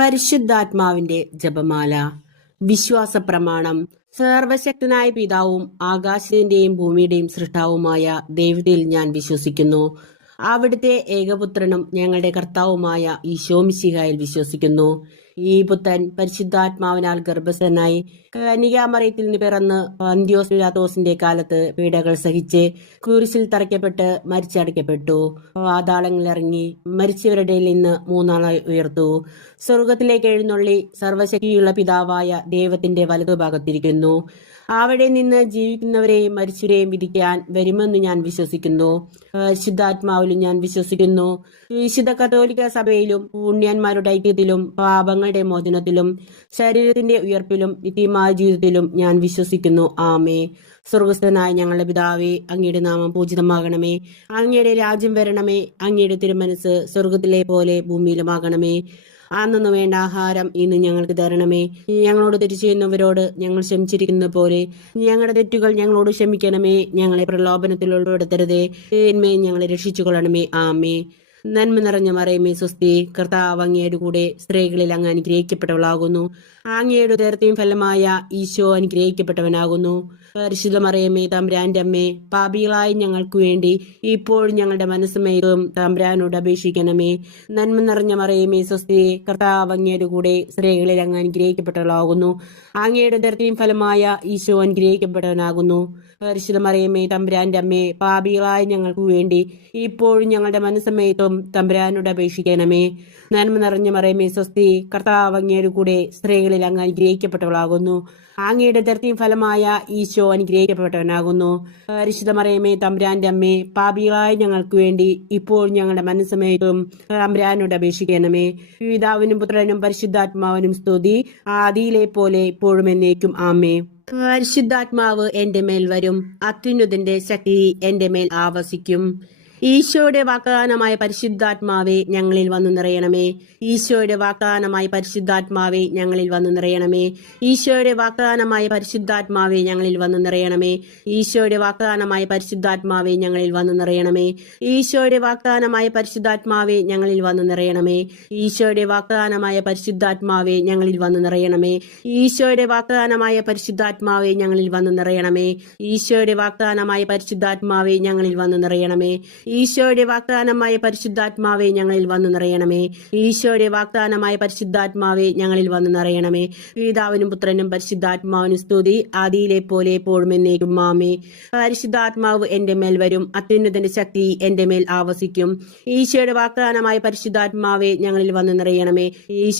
പരിശുദ്ധാത്മാവിന്റെ ജപമാല. വിശ്വാസ പ്രമാണം. സർവശക്തനായ പിതാവും ആകാശത്തിന്റെയും ഭൂമിയുടെയും സൃഷ്ടാവുമായ ദൈവത്തിൽ ഞാൻ വിശ്വസിക്കുന്നു. അവിടുത്തെ ഏകപുത്രനും ഞങ്ങളുടെ കർത്താവുമായ ഈശോമിശിഹായിൽ വിശ്വസിക്കുന്നു. ഈ പുത്രൻ പരിശുദ്ധാത്മാവിനാൽ ഗർഭസ്ഥനായി കന്യകാമറിയത്തിൽ നിന്ന് പിറന്ന് പന്തിയോസ് പിലാത്തോസിന്റെ കാലത്ത് പീഡകൾ സഹിച്ച് കുരിശിൽ തറയ്ക്കപ്പെട്ട് മരിച്ചടയ്ക്കപ്പെട്ടു. പാതാളങ്ങളിൽ ഇറങ്ങി മരിച്ചവരുടെ നിന്ന് മൂന്നാളായി ഉയർത്തു. സ്വർഗത്തിലേക്ക് എഴുന്നള്ളി സർവശക്തിയുള്ള പിതാവായ ദൈവത്തിന്റെ വലതുഭാഗത്തിരിക്കുന്നു. അവിടെ നിന്ന് ജീവിക്കുന്നവരെയും മരിച്ചവരെയും വിധിക്കാൻ വരുമെന്ന് ഞാൻ വിശ്വസിക്കുന്നു. പരിശുദ്ധാത്മാവിലും ഞാൻ വിശ്വസിക്കുന്നു. വിശുദ്ധ കത്തോലിക്ക സഭയിലും പുണ്യന്മാരുടെ ഐക്യത്തിലും പാപങ്ങളുടെ മോചനത്തിലും ശരീരത്തിന്റെ ഉയർപ്പിലും നിത്യമായ ജീവിതത്തിലും ഞാൻ വിശ്വസിക്കുന്നു. ആമേ. സ്വർഗസ്ഥനായ ഞങ്ങളുടെ പിതാവേ, അങ്ങയുടെ നാമം പൂജിതമാകണമേ. അങ്ങയുടെ രാജ്യം വരണമേ. അങ്ങയുടെ തിരുമനസ് സ്വർഗത്തിലെ പോലെ ഭൂമിയിലുമാകണമേ. അന്നു വേണ്ട ആഹാരം ഇന്ന് ഞങ്ങൾക്ക് തരണമേ. ഞങ്ങളോട് തെറ്റ് ചെയ്യുന്നവരോട് ഞങ്ങൾ ക്ഷമിച്ചിരിക്കുന്ന പോലെ ഞങ്ങളുടെ തെറ്റുകൾ ഞങ്ങളോട് ക്ഷമിക്കണമേ. ഞങ്ങളെ പ്രലോഭനത്തിൽ ഉൾപ്പെടുത്തരുതേ, തിന്മയെ ഞങ്ങളെ രക്ഷിച്ചുകൊള്ളണമേ. ആമേ. നന്മ നിറഞ്ഞ മറിയമേ സ്വസ്തി, കർത്താവ് അങ്ങയുടെ കൂടെ സ്ത്രീകളിൽ അങ്ങ് അനുഗ്രഹിക്കപ്പെട്ടവളാകുന്നു. അങ്ങയുടെ ഉദരത്തെയും ഫലമായ ഈശോ അനുഗ്രഹിക്കപ്പെട്ടവനാകുന്നു. പരിശുദ്ധ മറിയമേ തമ്പുരാന്റെ അമ്മേ, പാപികളായി ഞങ്ങൾക്ക് വേണ്ടി ഇപ്പോഴും ഞങ്ങളുടെ മനസ്സുമേതും തമ്പുരാനോട് അപേക്ഷിക്കണമേ. നന്മ നിറഞ്ഞ മറിയമേ സ്വസ്തി, കർത്താവ് അങ്ങയുടെ കൂടെ സ്ത്രീകളിൽ അങ്ങ് അനുഗ്രഹിക്കപ്പെട്ടവളാകുന്നു. അങ്ങയുടെ ഉദരത്തെയും ഫലമായ ഈശോ അനുഗ്രഹിക്കപ്പെട്ടവനാകുന്നു. പരിശുദ്ധ മറിയമേ തമ്പുരാന്റെ അമ്മേ, പാപികളായി ഞങ്ങൾക്ക് വേണ്ടി ഇപ്പോഴും ഞങ്ങളുടെ മനസ്സമേത്തും തമ്പുരാനോട് അപേക്ഷിക്കണമേ. നന്മ നിറഞ്ഞ മറിയമേ സ്വസ്തി, കർത്താവ് അങ്ങയുടെ കൂടെ സ്ത്രീകളിൽ അങ്ങ് അനുഗ്രഹിക്കപ്പെട്ടവളാകുന്നു. അങ്ങയുടെ ഉദരത്തിൻ ഫലമായ ഈശോ അനുഗ്രഹിക്കപ്പെട്ടവനാകുന്നു. പരിശുദ്ധ മറിയമേ തമ്പുരാന്റെ അമ്മേ, പാപികളായ ഞങ്ങൾക്ക് വേണ്ടി ഇപ്പോൾ ഞങ്ങളുടെ മനസ്സമേത്തും തമ്പുരാനോട് അപേക്ഷിക്കണമേ. പിതാവിനും പുത്രനും പരിശുദ്ധാത്മാവിനും സ്തുതി, ആദിയിലെ പോലെ ഇപ്പോഴും എന്നേക്കും. ആമേ. പരിശുദ്ധാത്മാവ് എന്റെ മേൽ വരും, അത്യുന്നതന്റെ ശക്തി എന്റെ മേൽ ആവസിക്കും. ഈശോയുടെ വാഗ്ദാനമായ പരിശുദ്ധാത്മാവെ ഞങ്ങളിൽ വന്നു നിറയണമേ. ഈശോയുടെ വാഗ്ദാനമായ പരിശുദ്ധാത്മാവെ ഞങ്ങളിൽ വന്നു നിറയണമേ. ഈശോയുടെ വാഗ്ദാനമായ പരിശുദ്ധാത്മാവെ ഞങ്ങളിൽ വന്നു നിറയണമേ. ഈശോയുടെ വാഗ്ദാനമായ പരിശുദ്ധാത്മാവെ ഞങ്ങളിൽ വന്നു നിറയണമേ. ഈശോയുടെ വാഗ്ദാനമായ പരിശുദ്ധാത്മാവെ ഞങ്ങളിൽ വന്നു നിറയണമേ. ഈശോയുടെ വാഗ്ദാനമായ പരിശുദ്ധാത്മാവെ ഞങ്ങളിൽ വന്നു നിറയണമേ. ഈശോയുടെ വാഗ്ദാനമായ പരിശുദ്ധാത്മാവെ ഞങ്ങളിൽ വന്നു നിറയണമേ. ഈശോയുടെ വാഗ്ദാനമായ പരിശുദ്ധാത്മാവെ ഞങ്ങളിൽ വന്നു നിറയണമേ. ഈശോയുടെ വാഗ്ദാനമായ പരിശുദ്ധാത്മാവെ ഞങ്ങളിൽ വന്നു നിറയണമേ. ഈശോയുടെ വാഗ്ദാനമായ പരിശുദ്ധാത്മാവെ ഞങ്ങളിൽ വന്നു നിറയണമേ. പിതാവിനും പുത്രനും പരിശുദ്ധാത്മാവിനും സ്തുതി, ആദിയിലെ പോലെ എപ്പോഴും എന്നേക്കും. ആമേ. പരിശുദ്ധാത്മാവ് എന്റെ മേൽ വരും, അത്യുന്നതന്റെ ശക്തി എന്റെ മേൽ ആവസിക്കും. ഈശോയുടെ വാഗ്ദാനമായ പരിശുദ്ധാത്മാവെ ഞങ്ങളിൽ വന്നു നിറയണമേ.